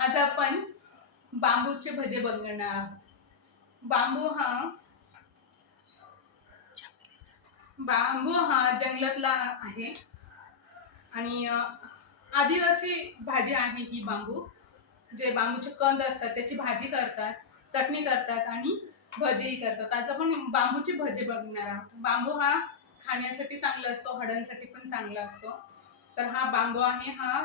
आज आपण बांबूचे भजे बनवणार आहोत. बांबू हा जंगलातला आहे आणि आदिवासी भाजी आहे ही. जे बांबूचे कंद असतात त्याची भाजी करतात, चटणी करतात आणि भजेही करतात. आज आपण बांबूचे भजे बनवणार आहोत. बांबू हा खाण्यासाठी चांगला असतो, हाडांसाठी पण चांगला असतो. तर हा बांबू आहे, हा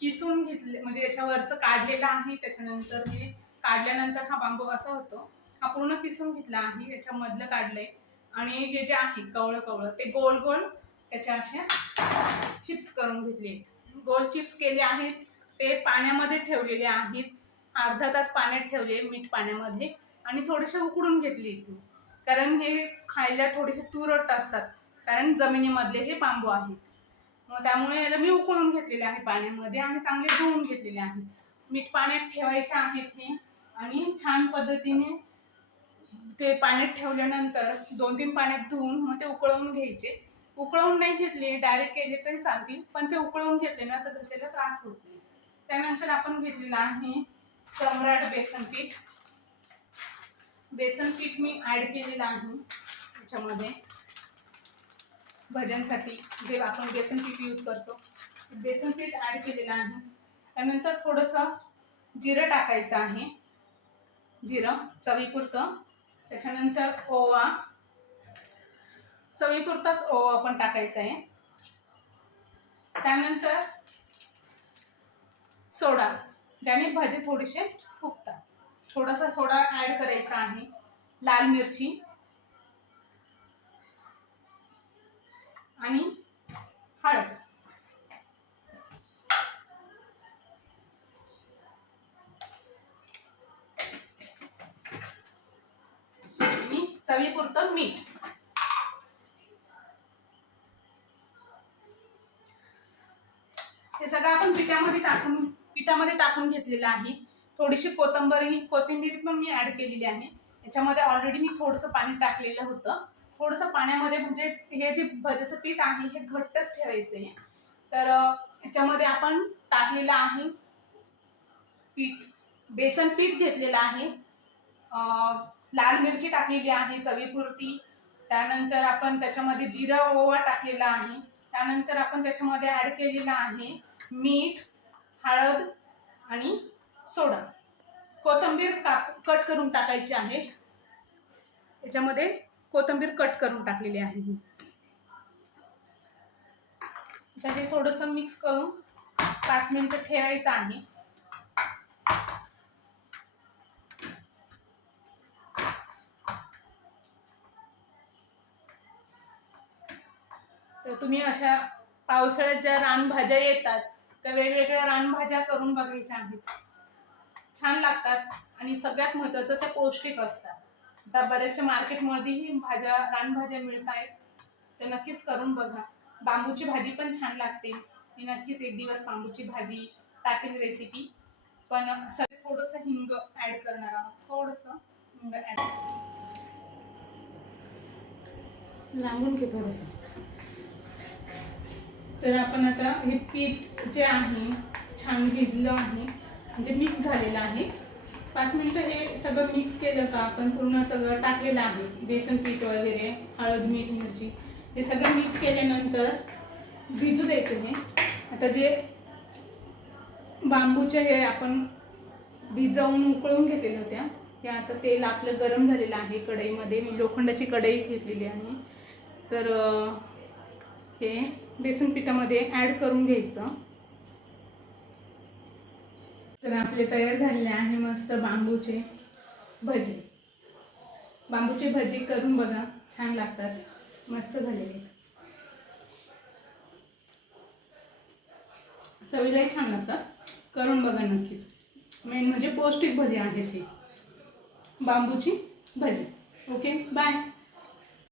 किसून घेतले म्हणजे याच्यावरचं काढलेला आहे. त्याच्यानंतर हे काढल्यानंतर हा बांबू असा होतो. हा पूर्ण किसून घेतला आहे, याच्यामधलं काढलंय आणि हे जे आहे कवळं कवळं ते गोल गोल त्याच्या अशा चिप्स करून घेतले. गोल चिप्स केले आहेत, ते पाण्यामध्ये ठेवलेले आहेत. अर्धा तास पाण्यात ठेवले, मीठ पाण्यामध्ये, आणि थोडेसे उकडून घेतले इथे. कारण हे खायला थोडेसे तुरट असतात, कारण जमिनीमधले हे बांबू आहेत. मग त्यामुळे याला मी उकळून घेतलेले आहे पाण्यामध्ये आणि चांगले धुवून घेतलेले आहे. मीठ पाण्यात ठेवायचे आहेत हे, आणि छान पद्धतीने ते पाण्यात ठेवल्यानंतर 2-3 पाण्यात धुवून मग ते उकळवून घ्यायचे. उकळवून नाही घेतले, डायरेक्ट केले तरी चालतील, पण ते उकळवून घेतले ना तर घशाला त्रास होत नाही. त्यानंतर आपण घेतलेला आहे सम्राट बेसन पीठ. बेसन पीठ मी ऍड केलेलं आहे त्याच्यामध्ये. भज्यांसाठी जे आपण बेसन पीठ यूज करतो, बेसन पीठ ऍड केलेलं आहे. त्यानंतर थोडंसं जिरं टाकायचं आहे, जिरं चवीपुरतं. त्याच्यानंतर ओवा, चवीपुरताच ओवा पण टाकायचा आहे. त्यानंतर सोडा, ज्याने भजे थोडेसे फुगतात. थोडासा सोडा ऍड करायचा आहे. लाल मिरची आणि हळद. आणि चवीपुरतं मीठ. हे सगळं आपण पिठामध्ये टाकून घेतलेलं आहे. थोडीशी कोथिंबीर पण मी ऍड केलेली आहे. याच्यामध्ये ऑलरेडी मी थोडंसं पाणी टाकलेलं होतं. थोडंसं पाण्यामध्ये, म्हणजे हे जे भज्याचं पीठ आहे हे घट्टच ठेवायचंय. तर याच्यामध्ये आपण टाकलेलं आहे पीठ, बेसन पीठ घेतलेलं आहे, लाल मिरची टाकलेली आहे चवीपुरती. त्यानंतर आपण त्याच्यामध्ये जिरं ओवा टाकलेला आहे. त्यानंतर आपण त्याच्यामध्ये ऍड केलेलं आहे मीठ, हळद आणि सोडा. कोथिंबीर कट करून टाकायची आहे. याच्यामध्ये कोथिंबीर कट करून टाकलेली आहे. तर हे थोडंसं मिक्स करून 5 मिनिटं ठेवायचं आहे. तर तुम्ही अशा पावसाळ्यात ज्या रानभाज्या येतात त्या वेगवेगळ्या रानभाज्या करून बघायच्या आहेत. छान लागतात आणि सगळ्यात महत्त्वाचं त्या पौष्टिक असतात. आता बरेचशा मार्केटमध्येही रानभाज्या मिळत आहेत, तर नक्कीच करून बघा. बांबूची भाजी पण छान लागते. मी नक्कीच एक दिवस बांबूची भाजी टाकेल रेसिपी. पण सगळं थोडंसं हिंग ऍड करणार आहोत. थोडंसं हिंग ऍड लांबून घे थोडंसं. तर आपण आता हे पीठ जे आहे छान भिजलं आहे, म्हणजे मिक्स झालेलं आहे. 5 मिनिटं हे सगळं मिक्स केलं का, आपण पूर्ण सगळं टाकलेलं आहे, बेसन पीठ वगैरे, हळद, मीठ, मिरची, हे सगळं मिक्स केल्यानंतर भिजू द्यायचं. हे आता जे बांबूचे हे आपण भिजवून उकळून घेतलेल्या होत्या, हे आता तेल आपलं गरम झालेलं आहे कढईमध्ये. मी लोखंडाची कढई घेतलेली आहे. तर हे बेसन पिठामध्ये ऍड करून घ्यायचं. तर आपले तयार झालेले आहे मस्त बांबूचे भजे. बांबूचे भजे करून बघा, छान लागतात, मस्त झालेले, चवीलाही छान लागतात. करून बघा नक्कीच. मेन म्हणजे पौष्टिक भजे आहेत हे बांबूची भजी. Okay, bye.